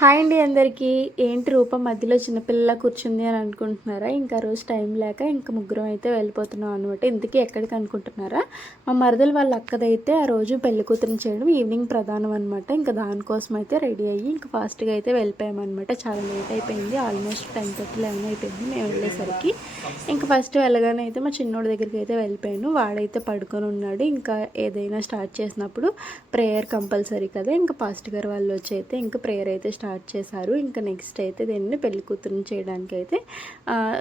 Hi అండి అందరికీ. ఏంటి రూపం? మధ్యలో చిన్నపిల్ల కూర్చుంది అని అనుకుంటున్నారా? ఇంకా రోజు టైం లేక ఇంకా ముగ్గురం అయితే వెళ్ళిపోతున్నాం అనమాట ఇంతకీ ఎక్కడికి అనుకుంటున్నారా? మా మరదలు వాళ్ళ అక్కదైతే ఆ రోజు పెళ్ళి కూతురు చేయడం ఈవినింగ్ ప్రధానం అనమాట ఇంకా దానికోసం అయితే రెడీ అయ్యి ఇంకా ఫాస్ట్గా అయితే వెళ్ళిపోయామన్నమాట చాలా లేట్ అయిపోయింది. ఆల్మోస్ట్ టెన్ థర్టీ లెవెన్ అయిపోయింది. మేము వెళ్ళేసరికి ఇంకా ఫస్ట్ వెళ్ళగానే అయితే మా చిన్నోడి దగ్గరికి అయితే వెళ్ళిపోయాను. వాడైతే పడుకొని ఉన్నాడు. ఇంకా ఏదైనా స్టార్ట్ చేసినప్పుడు ప్రేయర్ కంపల్సరీ కదా. ఇంకా పాస్ట్ గారు వాళ్ళు వచ్చి అయితే ఇంకా ప్రేయర్ అయితే స్టార్ట్ స్టార్ట్ చేశారు. ఇంకా నెక్స్ట్ అయితే దీన్ని పెళ్ళి కూతురుని చేయడానికి అయితే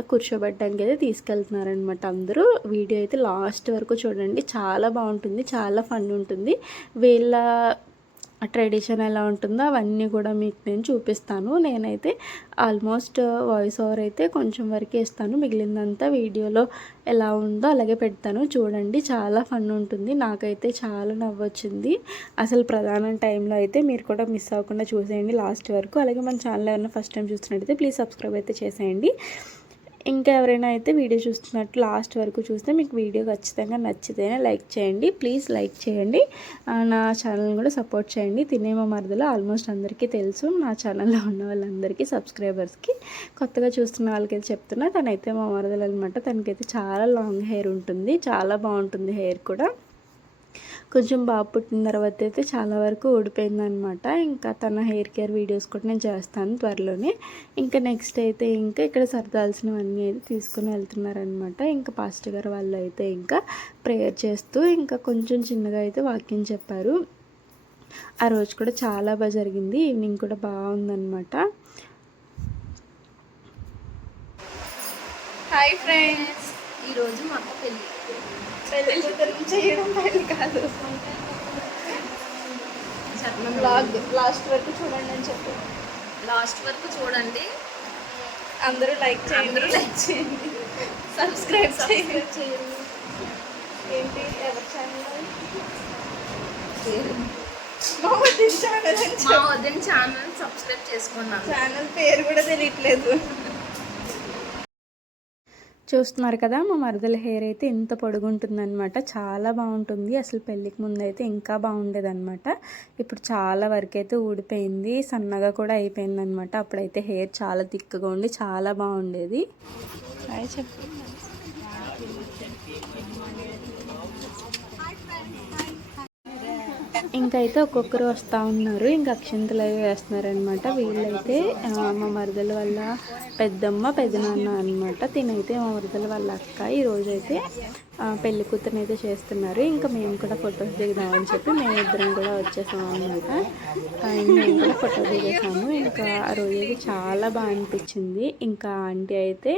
కూర్చోబెట్టడానికి అయితే తీసుకెళ్తున్నారనమాట అందరూ. వీడియో అయితే లాస్ట్ వరకు చూడండి. చాలా బాగుంటుంది. చాలా ఫన్ ఉంటుంది. వీళ్ళ ట్రెడిషన్ ఎలా ఉంటుందో అవన్నీ కూడా మీకు నేను చూపిస్తాను. నేనైతే ఆల్మోస్ట్ వాయిస్ ఓవర్ అయితే కొంచెం వరకే ఇస్తాను. మిగిలిందంతా వీడియోలో ఎలా ఉందో అలాగే పెడతాను. చూడండి చాలా ఫన్ ఉంటుంది. నాకైతే చాలా నవ్వొచ్చింది. అసలు ప్రధాన టైంలో అయితే మీరు కూడా మిస్ అవ్వకుండా చూసేయండి లాస్ట్ వరకు. అలాగే మన ఛానల్ ఎవరైనా ఫస్ట్ టైం చూస్తున్నట్టయితే ప్లీజ్ సబ్స్క్రైబ్ అయితే చేసేయండి. ఇంకా ఎవరైనా అయితే వీడియో చూస్తున్నట్టు లాస్ట్ వరకు చూస్తే మీకు వీడియో ఖచ్చితంగా నచ్చితేనే లైక్ చేయండి ప్లీజ్ లైక్ చేయండి. నా ఛానల్ని కూడా సపోర్ట్ చేయండి. తినేమో మరదలో ఆల్మోస్ట్ అందరికీ తెలుసు. నా ఛానల్లో ఉన్న వాళ్ళందరికీ సబ్స్క్రైబర్స్కి కొత్తగా చూస్తున్న వాళ్ళకైతే చెప్తున్నా. తనైతే మా మరదలు అనమాట తనకైతే చాలా లాంగ్ హెయిర్ ఉంటుంది. చాలా బాగుంటుంది హెయిర్ కూడా. కొంచెం బాబు పుట్టిన తర్వాత అయితే చాలా వరకు ఊడిపోయిందనమాట. ఇంకా తన హెయిర్ కేర్ వీడియోస్ కూడా నేను చేస్తాను త్వరలోనే. ఇంకా నెక్స్ట్ అయితే ఇంకా ఇక్కడ సర్దాల్సినవన్నీ అయితే తీసుకుని వెళ్తున్నారనమాట. ఇంకా పాస్టర్ గారు వాళ్ళు అయితే ఇంకా ప్రేయర్ చేస్తూ ఇంకా కొంచెం చిన్నగా అయితే వాక్యం చెప్పారు. ఆ రోజు కూడా చాలా బాగా జరిగింది. ఈవినింగ్ కూడా బాగుందనమాట. Hi friends. ఈరోజు మా అక్క పెళ్ళి. చేయడం పెళ్ళి కాదు. బ్లాగ్ లాస్ట్ వరకు చూడండి అని చెప్పి. లాస్ట్ వరకు చూడండి. అందరూ లైక్ చేయండి. లైక్ చేయండి. సబ్స్క్రైబ్ చేయండి. ఏంటి? ఎవరి ఛానల్ మా వదిన ఛానల్ మా వదిన ఛానల్ సబ్స్క్రైబ్ చేసుకున్నాను ఛానల్ పేరు కూడా తెలియట్లేదు. చూస్తున్నారు కదా మా మరదల హెయిర్ అయితే ఇంత పొడుగుంటుందన్నమాట. చాలా బాగుంటుంది. అసలు పెళ్ళికి ముందు అయితే ఇంకా బాగుండేదన్నమాట. ఇప్పుడు చాలా వరకు అయితే ఊడిపోయింది. సన్నగా కూడా అయిపోయింది అనమాట అప్పుడైతే హెయిర్ చాలా థిక్గా ఉండి చాలా బాగుండేది. హాయ్ ఇంకైతే ఒక్కొక్కరు వస్తూ ఉన్నారు. ఇంకా అక్షింతలు అవి వేస్తున్నారనమాట వీళ్ళైతే మా మరదల వల్ల పెద్దమ్మ పెద్దనాన్న అనమాట తినైతే మా మరదల వాళ్ళ అక్క. ఈరోజైతే పెళ్ళి కూతురుని అయితే చేస్తున్నారు. ఇంకా మేము కూడా ఫొటోస్ దిగుదామని చెప్పి మేమిద్దరం కూడా వచ్చేసాం అనమాట మేము కూడా ఫోటో దిగేసాము. ఇంకా ఆ రోజు చాలా బాగా అనిపించింది. ఇంకా ఆంటీ అయితే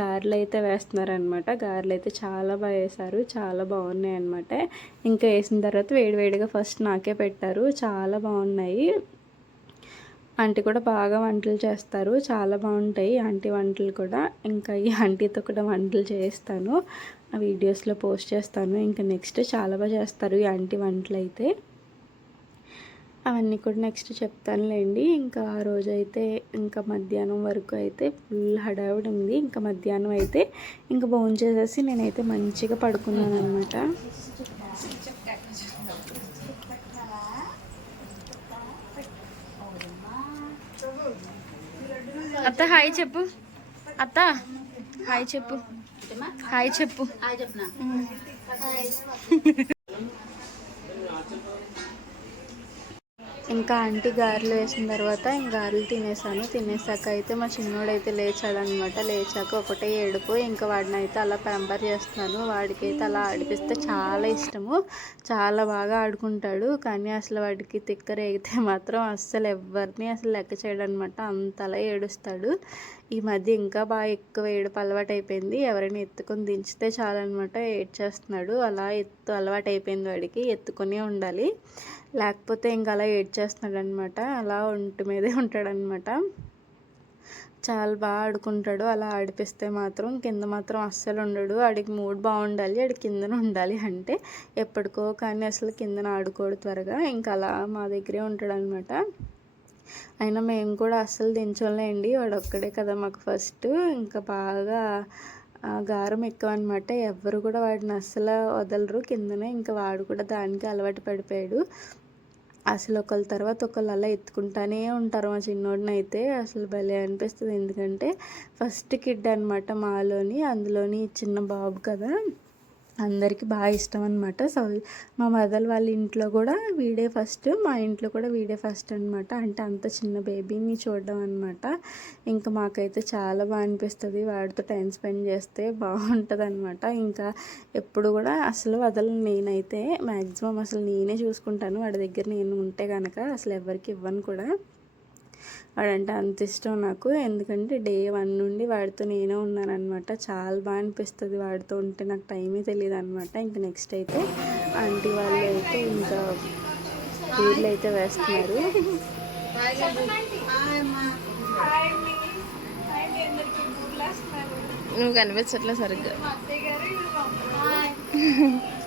గారెలు అయితే వేస్తున్నారనమాట గారెలు అయితే చాలా బాగా వేశారు. చాలా బాగున్నాయి అనమాట ఇంకా వేసిన తర్వాత వేడివేడిగా ఫస్ట్ నాకే పెట్టారు. చాలా బాగున్నాయి. ఆంటీ కూడా బాగా వంటలు చేస్తారు. చాలా బాగుంటాయి ఆంటీ వంటలు కూడా. ఇంకా ఈ ఆంటీతో కూడా వంటలు చేస్తాను ఆ వీడియోస్లో పోస్ట్ చేస్తాను. ఇంకా నెక్స్ట్ చాలా బాగా చేస్తారు ఈ ఆంటీ వంటలు అయితే. అవన్నీ కూడా నెక్స్ట్ చెప్తానులేండి. ఇంకా ఆ రోజైతే ఇంకా మధ్యాహ్నం వరకు అయితే ఫుల్ హడావిడి ఉంది. ఇంకా మధ్యాహ్నం అయితే ఇంకా భోజనం చేసేసి నేనైతే మంచిగా పడుకున్నాను అనమాట అత్త హాయ్ చెప్పు. అత్త హాయ్ చెప్పు. హాయ్ చెప్పు. ఇంకా ఆంటీ గారెలు వేసిన తర్వాత ఇంకా గారెలు తినేసాను. తినేసాక అయితే మా చిన్నోడైతే లేచాడనమాట లేచాక ఒకటే ఏడుపు. ఇంకా వాడిని అయితే అలా పెంపర్ చేస్తున్నాను. వాడికి అయితే అలా ఆడిపిస్తే చాలా ఇష్టము. చాలా బాగా ఆడుకుంటాడు. కానీ అసలు వాడికి తిక్క మాత్రం అస్సలు ఎవరిని అసలు లెక్క చేయడనమాట అంతలా ఏడుస్తాడు. ఈ మధ్య ఇంకా బాగా ఎక్కువ ఏడుపు అలవాటు అయిపోయింది ఎవరైనా ఎత్తుకొని దించితే చాలన్నమాట. ఏడ్చేస్తున్నాడు. అలా ఎత్తు అలవాటు అయిపోయింది వాడికి. ఎత్తుకొని ఉండాలి. లేకపోతే ఇంకా అలా ఏడ్ చేస్తున్నాడనమాట అలా ఒంటి మీదే ఉంటాడనమాట. చాలా బాగా ఆడుకుంటాడు. అలా ఆడిపిస్తే మాత్రం కింద మాత్రం అస్సలు ఉండడు. ఆడికి మూడ్ బాగుండాలి ఆడి కిందన ఉండాలి అంటే ఎప్పటికో కానీ అసలు కిందన ఆడుకోడు త్వరగా. ఇంకా అలా మా దగ్గరే ఉంటాడనమాట. అయినా మేము కూడా అస్సలు దించలేండి. వాడు ఒక్కడే కదా మాకు ఫస్ట్. ఇంకా బాగా గారం ఎక్కువ అనమాట ఎవ్వరు కూడా వాడిని అస్సలు వదలరు. కిందనే ఇంకా వాడు కూడా దానికి అలవాటు పడిపోయాడు. అసలు ఒకళ్ళ తర్వాత ఒకళ్ళు అలా ఎత్తుకుంటానే ఉంటారు మా చిన్నోడిని అయితే అసలు భలే అనిపిస్తుంది. ఎందుకంటే ఫస్ట్ కిడ్ అనమాట మాలోని అందులోని చిన్న బాబు కదా. అందరికీ బాగా ఇష్టం అనమాట సో మా మదర్ వాళ్ళ ఇంట్లో కూడా వీడే ఫస్ట్ మా ఇంట్లో కూడా వీడే ఫస్ట్ అనమాట అంటే అంత చిన్న బేబీని చూడడం అనమాట ఇంకా మాకైతే చాలా బాగా అనిపిస్తుంది వాడితో టైం స్పెండ్ చేస్తే బాగుంటుంది అనమాట ఇంకా ఎప్పుడు కూడా అసలు వదలను నేనైతే. మ్యాక్సిమం అసలు నేనే చూసుకుంటాను. వాడి దగ్గర నేను ఉంటే కనుక అసలు ఎవరికి ఇవ్వను కూడా. వాడంటే అంత ఇష్టం నాకు. ఎందుకంటే డే వన్ నుండి వాడితో నేనే ఉన్నాను అనమాట చాలా బాగా అనిపిస్తుంది వాడితో ఉంటే. నాకు టైమే తెలియదు అనమాట ఇంకా నెక్స్ట్ అయితే ఆంటీ వాళ్ళు అయితే ఇంకా ఊర్లో అయితే వేస్తున్నారు. నువ్వు కనిపించట్లే సరిగ్గా.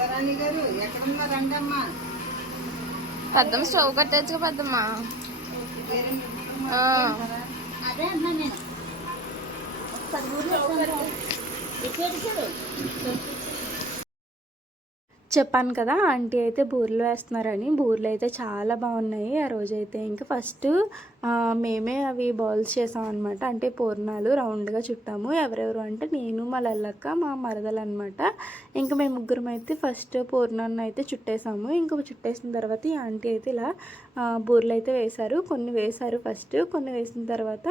శుభరాణి గారు ఎక్కడున్నా రండమ్మా. పెద్దమ్మ స్టవ్ కట్టేచ్చు పెద్దమ్మ. ఆ, అదే అన్నా నేను ఒకసారి ఊర్లో వస్తాను. ఇటు చూడు. చెప్పాను కదా ఆంటీ అయితే బూరెలు వేస్తున్నారని. బూరెలు అయితే చాలా బాగున్నాయి ఆ రోజైతే. ఇంకా ఫస్ట్ మేమే అవి బౌల్స్ చేసాం అనమాట అంటే పూర్ణాలు రౌండ్గా చుట్టాము. ఎవరెవరు అంటే నేను మా లల్లక్క మా మరదలు అనమాట ఇంకా మేము ముగ్గురం అయితే ఫస్ట్ పూర్ణాన్ని అయితే చుట్టేసాము. ఇంకా చుట్టేసిన తర్వాత ఈ ఆంటీ అయితే ఇలా బూరెలు అయితే వేశారు. కొన్ని వేశారు ఫస్ట్ కొన్ని వేసిన తర్వాత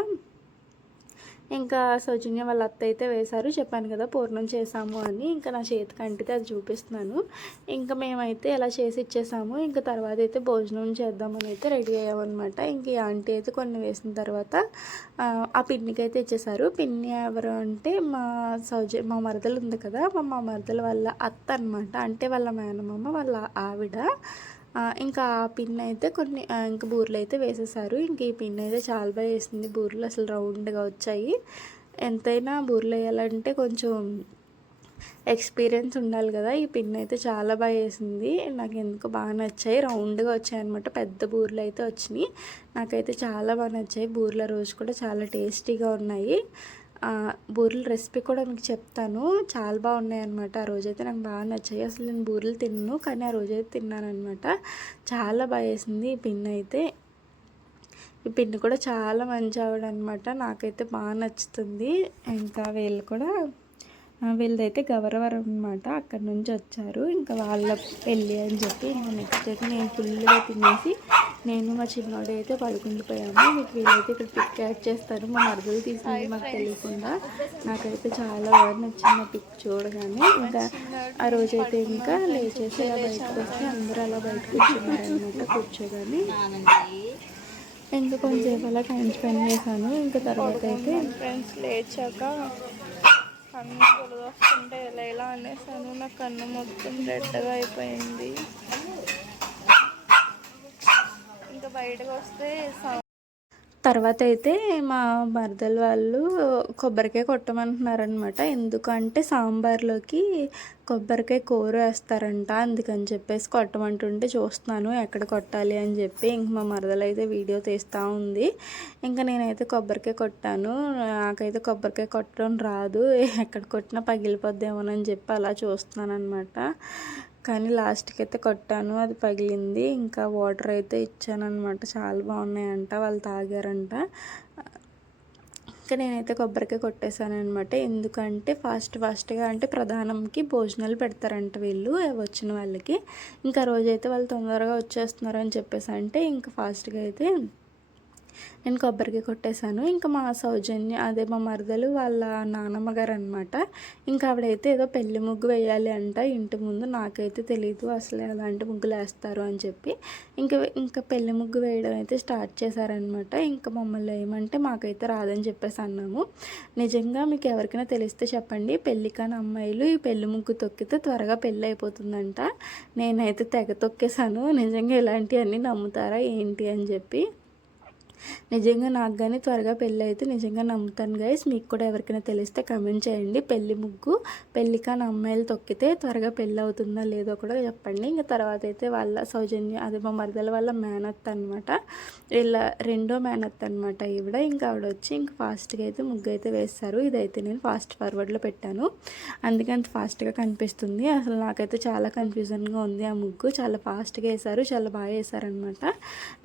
ఇంకా సౌజన్య వాళ్ళ అత్త అయితే వేశారు. చెప్పాను కదా పూర్ణం చేసాము అని. ఇంకా నా చేతికి అంటితే అది చూపిస్తున్నాను. ఇంకా మేమైతే ఇలా చేసి ఇచ్చేసాము ఇంకా తర్వాత అయితే భోజనం చేద్దామని అయితే రెడీ అయ్యామన్నమాట. ఇంక ఈ ఆంటీ అయితే కొన్ని వేసిన తర్వాత ఆ, పిన్నికి అయితే ఇచ్చేసారు పిన్ని ఎవరు అంటే మా సౌజ మా మరదలు ఉంది కదా మా మరదల వాళ్ళ అత్త అనమాట అంటే వాళ్ళ మేనమామ వాళ్ళ ఆవిడ. ఇంకా ఆ పిన్ అయితే కొన్ని ఇంకా బూరెలు అయితే వేసేసారు. ఇంక ఈ పిన్ అయితే చాలా బాగా వేసింది. బూరెలు అసలు రౌండ్గా వచ్చాయి. ఎంతైనా బూరెలు వేయాలంటే కొంచెం ఎక్స్పీరియన్స్ ఉండాలి కదా. ఈ పిన్ అయితే చాలా బాగా వేసింది. నాకు ఎందుకు బాగా నచ్చాయి. రౌండ్గా వచ్చాయి అనమాట పెద్ద బూరెలు అయితే వచ్చినాయి. నాకైతే చాలా బాగా నచ్చాయి. బూరెల రోజు కూడా చాలా టేస్టీగా ఉన్నాయి. బూరెల రెసిపీ కూడా మీకు చెప్తాను. చాలా బాగున్నాయి అనమాట ఆ రోజైతే నాకు బాగా నచ్చాయి. అసలు నేను బూరెలు తిన్నాను కానీ ఆ రోజైతే తిన్నాను అనమాట చాలా బాగా వేసింది ఈ పిన్ అయితే. ఈ పిన్ కూడా చాలా మంచి ఆవిడ అనమాట నాకైతే బాగా నచ్చుతుంది. ఇంకా వీళ్ళు కూడా వీళ్ళదైతే గవరవరం అనమాట అక్కడ నుంచి వచ్చారు. ఇంకా వాళ్ళ పెళ్ళి అని చెప్పి ఇంకా నెక్స్ట్ అయితే నేను ఫుల్గా తినేసి నేను మా చిన్నోడు అయితే పడుకుండిపోయాము మీకు వీళ్ళైతే ఇక్కడ పిక్ యాడ్ చేస్తారు మా మరదలు తీసింది మాకు తెలియకుండా. నాకైతే చాలా బాగా నచ్చింది ఆ పిక్ చూడగానే. ఇంకా ఆ రోజైతే ఇంకా లేచేసి అలా బయటకు వచ్చి అందరూ అలా బయట కూర్చున్నారనమాట కూర్చోగానే. ఇంకా కొంచెంసేపు అలా టైం స్పెండ్ చేశాను. ఇంకా తర్వాత అయితే ఫ్రెండ్స్ లేచాక కన్ను వస్తుంటే ఎలా ఎలా అనేసాను. నా కన్ను మొత్తం రెడ్గా అయిపోయింది. ఇంకా బయటకు వస్తే తర్వాత అయితే మా మరదల వాళ్ళు కొబ్బరికాయ కొట్టమంటున్నారనమాట ఎందుకంటే సాంబార్లోకి కొబ్బరికాయ కూర వేస్తారంట అందుకని చెప్పేసి కొట్టమంటుంటే చూస్తున్నాను ఎక్కడ కొట్టాలి అని చెప్పి. ఇంక మా మరదలు అయితే వీడియో తీస్తూ ఉంది. ఇంకా నేనైతే కొబ్బరికాయ కొట్టాను. నాకైతే కొబ్బరికాయ కొట్టడం రాదు. ఎక్కడ కొట్టినా పగిలిపోద్దేమోనని చెప్పి అలా చూస్తున్నాను అనమాట కానీ లాస్ట్కి అయితే కొట్టాను అది పగిలింది. ఇంకా వాటర్ అయితే ఇచ్చానమాట చాలా బాగున్నాయంట వాళ్ళు తాగారంట. ఇంకా నేనైతే కొబ్బరికాయ కొట్టేశాను అనమాట ఎందుకంటే ఫాస్ట్ ఫాస్ట్గా అంటే ప్రధానంకి భోజనాలు పెడతారంట వీళ్ళు వచ్చిన వాళ్ళకి. ఇంకా రోజైతే వాళ్ళు తొందరగా వచ్చేస్తున్నారు అని చెప్పేసి అంటే ఇంకా ఫాస్ట్గా అయితే నేను కొబ్బరికాయ కొట్టేశాను. ఇంకా మా సౌజన్య అదే మా మరదలు వాళ్ళ నానమ్మ గారు అనమాట ఇంకా ఆవిడైతే ఏదో పెళ్ళి ముగ్గు వేయాలి అంట. ఇంటి ముందు నాకైతే తెలియదు అసలు ఎలాంటి ముగ్గులు వేస్తారు అని చెప్పి. ఇంకా ఇంకా పెళ్ళి ముగ్గు వేయడం అయితే స్టార్ట్ చేశారనమాట ఇంకా మమ్మల్ని ఏమంటే మాకైతే రాదని చెప్పేసి అన్నాము. నిజంగా మీకు ఎవరికైనా తెలిస్తే చెప్పండి. పెళ్ళి కాని అమ్మాయిలు ఈ పెళ్ళి ముగ్గు తొక్కితే త్వరగా పెళ్ళి అయిపోతుందంట. నేనైతే తెగ తొక్కేశాను. నిజంగా ఇలాంటివన్నీ నమ్ముతారా ఏంటి అని చెప్పి. నిజంగా నాకు కానీ త్వరగా పెళ్ళి అయితే నిజంగా నమ్ముతాను గైస్ మీకు కూడా ఎవరికైనా తెలిస్తే కమెంట్ చేయండి. పెళ్ళి ముగ్గు పెళ్ళి కాని అమ్మాయిలు తొక్కితే త్వరగా పెళ్ళి అవుతుందా లేదో కూడా చెప్పండి. ఇంకా తర్వాత అయితే వాళ్ళ సౌజన్య అదే మా మరదల వాళ్ళ మేనత్త అనమాట వీళ్ళ రెండో మేనత్త అనమాట ఈవిడ. ఇంకా ఆవిడ వచ్చి ఇంకా ఫాస్ట్గా అయితే ముగ్గు అయితే వేస్తారు. ఇదైతే నేను ఫాస్ట్ ఫార్వర్డ్లో పెట్టాను. అందుకే అంత ఫాస్ట్గా కనిపిస్తుంది. అసలు నాకైతే చాలా కన్ఫ్యూజన్గా ఉంది ఆ ముగ్గు. చాలా ఫాస్ట్గా వేశారు. చాలా బాగా వేశారనమాట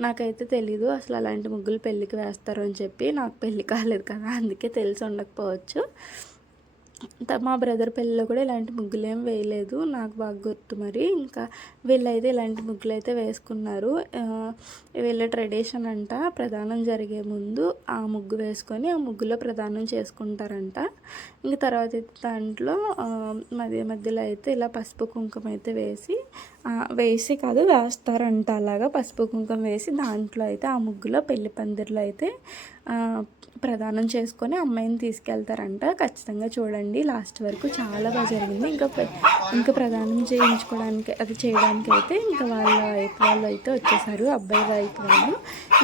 నాకైతే తెలీదు అసలు అలాంటి ముగ్గు ముగ్గులు పెళ్ళికి వేస్తారు అని చెప్పి నాకు పెళ్ళి కాలేదు కదా అందుకే తెలిసి ఉండకపోవచ్చు. మా బ్రదర్ పెళ్ళిలో కూడా ఇలాంటి ముగ్గులు ఏం వేయలేదు నాకు బాగా గుర్తు మరి. ఇంకా వీళ్ళైతే ఇలాంటి ముగ్గులు అయితే వేసుకున్నారు వీళ్ళ ట్రెడిషన్ అంట ప్రధానం జరిగే ముందు ఆ ముగ్గు వేసుకొని ఆ ముగ్గులో ప్రధానం చేసుకుంటారంట. ఇంక తర్వాత దాంట్లో మధ్య మధ్యలో అయితే ఇలా పసుపు కుంకుమ అయితే వేసి వేసి కాదు వేస్తారంట. అలాగా పసుపు కుంకుమ వేసి దాంట్లో అయితే ఆ ముగ్గులో పెళ్ళి పందిరిలో అయితే ప్రదానం చేసుకొని అమ్మాయిని తీసుకెళ్తారంట. ఖచ్చితంగా చూడండి లాస్ట్ వరకు చాలా బాగా జరిగింది. ఇంకా ఇంకా ప్రదానం చేయించుకోవడానికి అది చేయడానికి అయితే ఇంకా వాళ్ళ వైపు వాళ్ళు అయితే వచ్చేసారు. అబ్బాయి వైపు వాళ్ళు.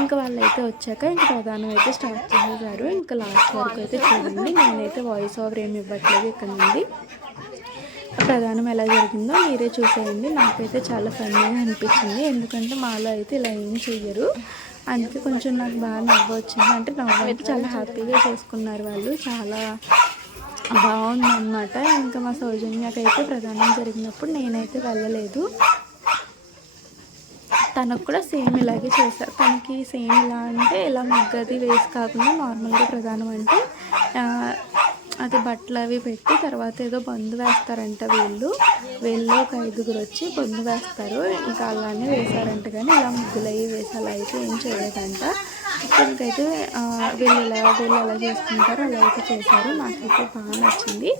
ఇంకా వాళ్ళు అయితే వచ్చాక ఇంకా ప్రదానం అయితే స్టార్ట్ చేసేసారు. ఇంకా లాస్ట్ వరకు అయితే చూడండి. నేనైతే వాయిస్ ఓవర్ ఏమి ఇవ్వట్లేదు ఇక్కడ నుండి. ప్రధానం ఎలా జరిగిందో మీరే చూసేయండి. నాకైతే చాలా ఫన్నీగా అనిపించింది. ఎందుకంటే మాలో అయితే ఇలా ఏం చెయ్యరు. అందుకే కొంచెం నాకు బాగా నవ్వు వచ్చింది అంటే నవ్వు అయితే చాలా హ్యాపీగా చేసుకున్నారు వాళ్ళు. చాలా బాగుందన్నమాట. ఇంకా మా సౌజన్యకైతే ప్రధానం జరిగినప్పుడు నేనైతే వెళ్ళలేదు. తనకు కూడా సేమ్ ఇలాగే చేశారు తనకి సేమ్ ఇలా అంటే ఇలా ముగ్గది వేసి కాకుండా నార్మల్గా ప్రధానం అంటే అది బట్టలు అవి పెట్టి తర్వాత ఏదో బంద్ వేస్తారంట వీళ్ళు. వీళ్ళు ఒక ఐదుగురు వచ్చి బంద్ వేస్తారు. ఇంకా అలానే వేశారంట కానీ ఇలా ముగ్గులు అవి వేసి అలా అయితే ఏం చేయలేదంట. ఆ, వీళ్ళు ఇలా వీళ్ళు ఎలా చేసుకుంటారో అలా అయితే చేశారు. నాకైతే బాగా నచ్చింది.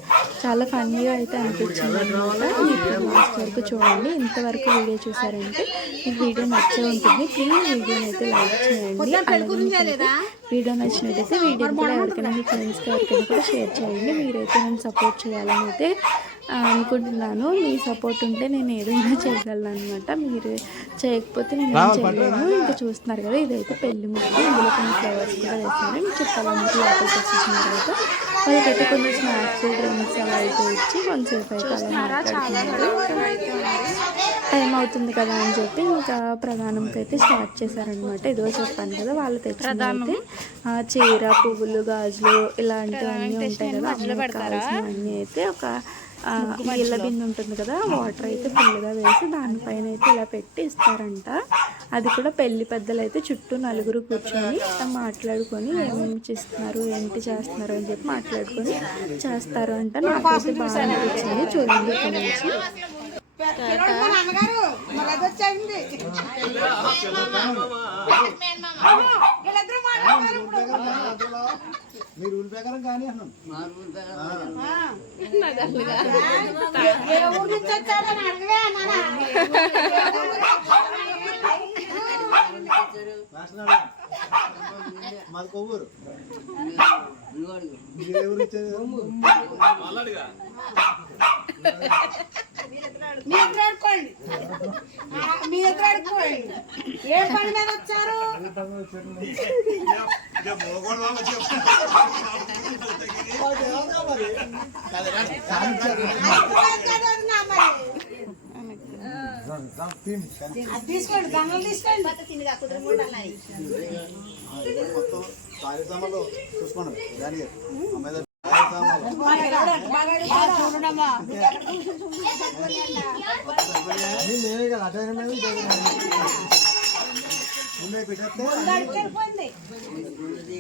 చాలా ఫన్నీగా అయితే అనిపించింది అనమాట మీరు లాస్ట్ వరకు చూడండి. ఇంతవరకు వీడియో చూసారంటే మీకు వీడియో నచ్చే ఉంటుంది. ప్లీజ్ వీడియోని అయితే లైక్ చేయండి. అలాగే వీడియో నచ్చినట్టయితే వీడియోని కూడా ఎవరికైనా మీ ఫ్రెండ్స్కి ఎవరికైనా కూడా షేర్ చేయండి. మీరైతే నేను సపోర్ట్ చేయాలని అయితే అనుకుంటున్నాను. మీ సపోర్ట్ ఉంటే నేను ఏదైనా చేయగలను అనమాట మీరు చేయకపోతే నేను ఏం చేయలేను. ఇంకా చూస్తున్నారు కదా ఇదైతే పెళ్ళి ముగ్గు ఇందులో కొన్ని ఫ్లవర్స్ కూడా వేసాను ఇంకా చుట్టాలందరూ లోపలికి వచ్చేసిన తర్వాత వాళ్ళకైతే కొన్ని స్నాక్స్ డ్రింక్స్ అలా అయితే ఇచ్చి కొంచెంసేపు అయితే అలా మాట్లాడుతున్నారు. టైం అవుతుంది కదా అని చెప్పి ఇంకా ప్రధానంకి అయితే స్టార్ట్ చేశారనమాట ఏదో చెప్పాను కదా వాళ్ళు తెచ్చినైతే ఆ, చీర పువ్వులు గాజులు ఇలాంటివన్నీ ఉంటాయి కదా. అమ్మాయికి కావాల్సినవన్నీ అయితే ఒక నీళ్ళ బిందె ఉంటుంది కదా వాటర్ అయితే ఫుల్గా వేసి దానిపైన అయితే ఇలా పెట్టి ఇస్తారంట. అది కూడా పెళ్ళి పెద్దలు అయితే చుట్టూ నలుగురు కూర్చొని మాట్లాడుకొని ఏమేమి చేస్తున్నారు ఏంటి చేస్తున్నారు అని చెప్పి మాట్లాడుకొని చేస్తారు అంట నాకైతే బాగా అనిపించింది చూడండి ఇక్కడ నుంచి. మీ రూల్ ప్రకారం కానీ అన్నాం మాది కొవ్వూరు. మీ ఇద్దరు ఆడుకోండి ఆ, మీ ఇద్దరు ఆడుకోండి ఏ పని మీద వచ్చారు తీసుకోండి. దంగలు తీసుకోండి సామాన్లు చూసుకోండి. దానికి మేమే కదా కదా. ముందే పెట్టేస్తే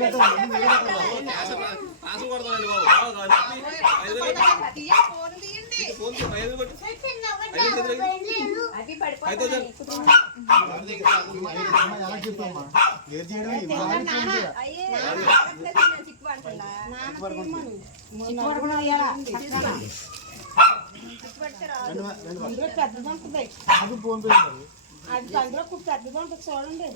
పెట్టాలి, అది ఫోన్ పే అది అందులో పెద్దది ఉంటుంది చూడండి.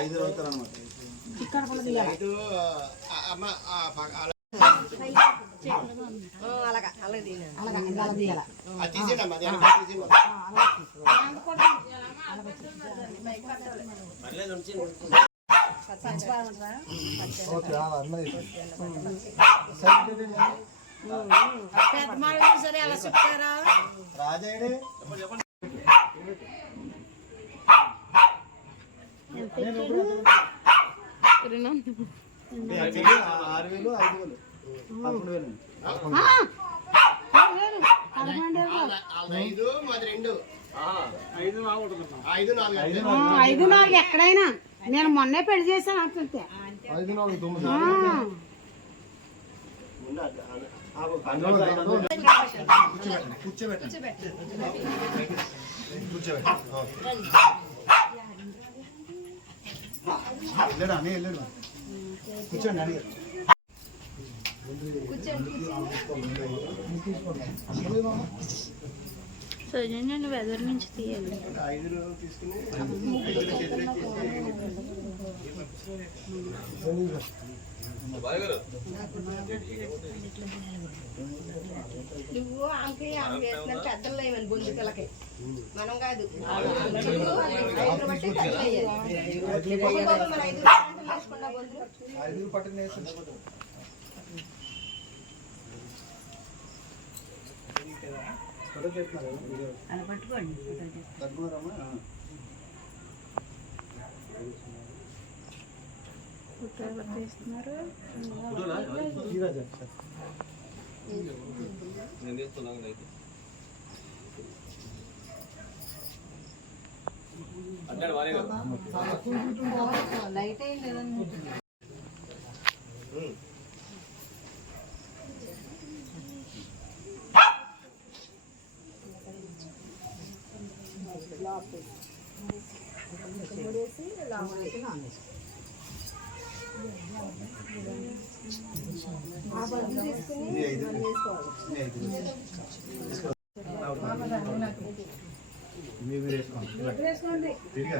ఐదు అవుతారు అనమాట ఇక్కడ కూడా అలాగా ఇంకా అలా తీయాలి ఓకే అన్నది సరే అలా చెప్తారా? రాజాడే ఆరు వేలు ఐదు వేలు. పదకొండు వేలు. ఐదు నాలుగు ఐదు నాలుగు ఎక్కడైనా. నేను మొన్నే పెళ్ళి చేశాను అంటుంటే. వెళ్ళాడు కూర్చోండి. నువ్వు ఎదురు నుంచి తీయాలి. నువ్వు ఆమెకి ఆమె వేసిన పెద్దలు లేవని బొందు పిల్లకి. మనం కాదు. ఐదు అలా పట్టుకోండి తగ్గురామా ఫోటో ఎవరు తీస్తున్నారు? ఈరాజా సార్. లైట్ అయింది ఇది ఐదు ఇది ఐదు మీరు వేసుకోండి తిరిగి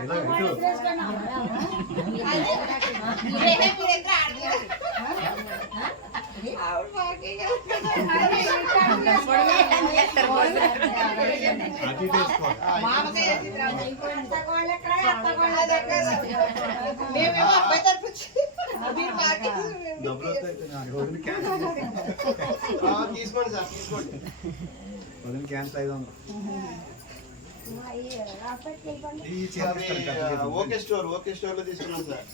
తీసుకోండి సార్ తీసుకోండి వదిలి క్యాన్సిల్ ఐదు వందలు ఈ చీర ఇస్తాను, కట్ చేసి. ఓకే స్టోర్ ఓకే స్టోర్లో తీసుకున్నాం సార్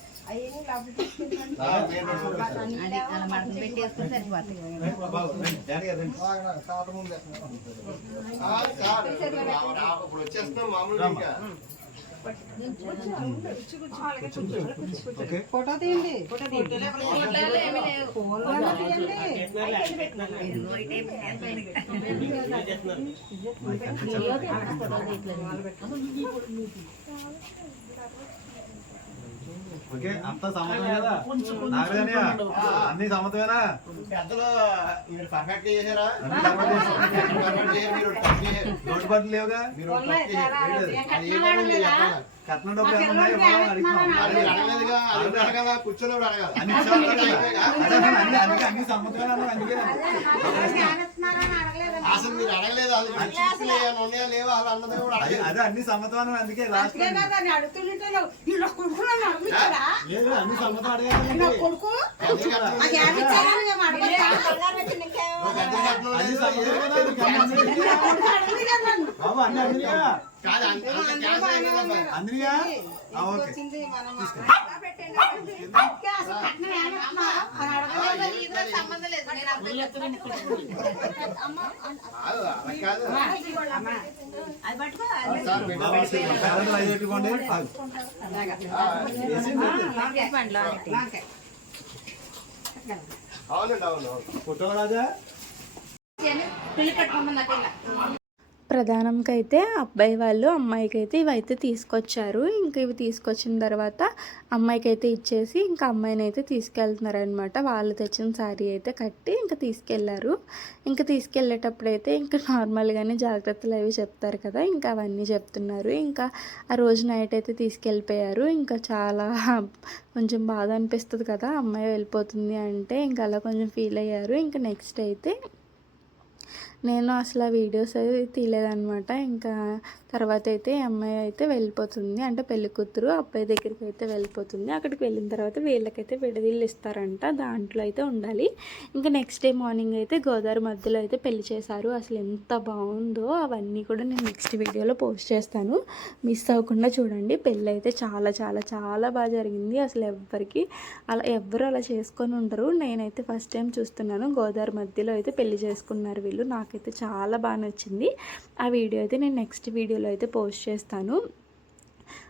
ఫోటో తీయండి. ఫోటో తీయండి. ఓకే అంతా సమ్మతమే కదా? నాగరాజయ్య, అన్ని సమ్మతమేనా పెద్దలు మీరు పర్ఫెక్ట్ చేశారా? చేశారు. పర్ఫెక్ట్ చేశారు మీరు టచ్ చేశారు. నోటు బట్టలు లేవుగా? మీరు కట్నం డబ్బులు అడగాల. అడగాలి అందుకే అన్ని అసలు మీరు అడగలేదు ఉన్నాయా లేవా అలా అన్నది కూడా అదే అన్ని సమ్మతం అందుకే లాస్ట్ లేదు అన్ని సమ్మతం కట్నం అన్ని బాబు అన్ని ఆ, ఓకే. అవునండి అవును ఫోటో రాజా? పెళ్ళి కట్టుకోమన్నా పిల్ల ప్రధానంకి అయితే అబ్బాయి వాళ్ళు అమ్మాయికి అయితే ఇవైతే తీసుకొచ్చారు. ఇంకా ఇవి తీసుకొచ్చిన తర్వాత అమ్మాయికి అయితే ఇచ్చేసి ఇంకా అమ్మాయిని అయితే తీసుకెళ్తున్నారు అనమాట వాళ్ళు తెచ్చిన శారీ అయితే కట్టి ఇంకా తీసుకెళ్ళారు. ఇంకా తీసుకెళ్ళేటప్పుడు అయితే ఇంకా నార్మల్గానే జాగ్రత్తలు అవి చెప్తారు కదా ఇంకా అవన్నీ చెప్తున్నారు. ఇంకా ఆ రోజు నైట్ అయితే తీసుకెళ్ళిపోయారు. ఇంకా చాలా కొంచెం బాధ అనిపిస్తుంది కదా అమ్మాయి వెళ్ళిపోతుంది అంటే ఇంకా అలా కొంచెం ఫీల్ అయ్యారు. ఇంకా నెక్స్ట్ అయితే నేను అసలు ఆ వీడియోస్ అయితే తీయలేదన్నమాట. ఇంకా తర్వాత అయితే అమ్మాయి అయితే వెళ్ళిపోతుంది. అంటే పెళ్ళి కూతురు అబ్బాయి దగ్గరికి అయితే వెళ్ళిపోతుంది. అక్కడికి వెళ్ళిన తర్వాత వీళ్ళకైతే విడదీళ్ళు ఇస్తారంట. దాంట్లో అయితే ఉండాలి. ఇంకా నెక్స్ట్ డే మార్నింగ్ అయితే గోదావరి మధ్యలో అయితే పెళ్ళి చేశారు. అసలు ఎంత బాగుందో అవన్నీ కూడా నేను నెక్స్ట్ వీడియోలో పోస్ట్ చేస్తాను. మిస్ అవ్వకుండా చూడండి. పెళ్ళి అయితే చాలా చాలా చాలా బాగా జరిగింది. అసలు ఎవ్వరికి అలా ఎవ్వరు అలా చేసుకొని ఉండరు. నేనైతే ఫస్ట్ టైం చూస్తున్నాను. గోదావరి మధ్యలో అయితే పెళ్ళి చేసుకున్నారు వీళ్ళు. నాకైతే చాలా బాగా నచ్చింది. ఆ వీడియో అయితే నేను నెక్స్ట్ వీడియో వీడియోలో అయితే పోస్ట్ చేస్తాను.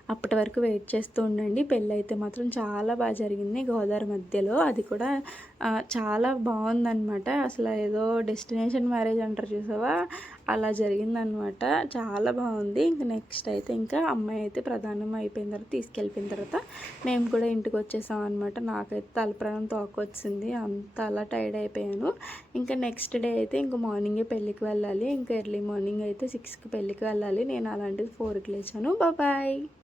అప్పటి వరకు వెయిట్ చేస్తూ ఉండండి. పెళ్ళి అయితే మాత్రం చాలా బాగా జరిగింది గోదావరి మధ్యలో. అది కూడా చాలా బాగుందన్నమాట. అసలు ఏదో డెస్టినేషన్ మ్యారేజ్ అంటారు చూసావా? అలా జరిగిందనమాట చాలా బాగుంది. ఇంకా నెక్స్ట్ అయితే ఇంకా అమ్మాయి అయితే ప్రధానం అయిపోయిన తర్వాత తీసుకెళ్ళిపోయిన తర్వాత మేము కూడా ఇంటికి వచ్చేసాం అనమాట నాకైతే తలప్రాణం తోకొచ్చింది. అంత అలా టైర్డ్ అయిపోయాను. ఇంకా నెక్స్ట్ డే అయితే ఇంకా మార్నింగే పెళ్ళికి వెళ్ళాలి. ఇంకా ఎర్లీ మార్నింగ్ అయితే సిక్స్కి పెళ్ళికి వెళ్ళాలి. నేను అలాంటిది ఫోర్కి లేచాను. బాయ్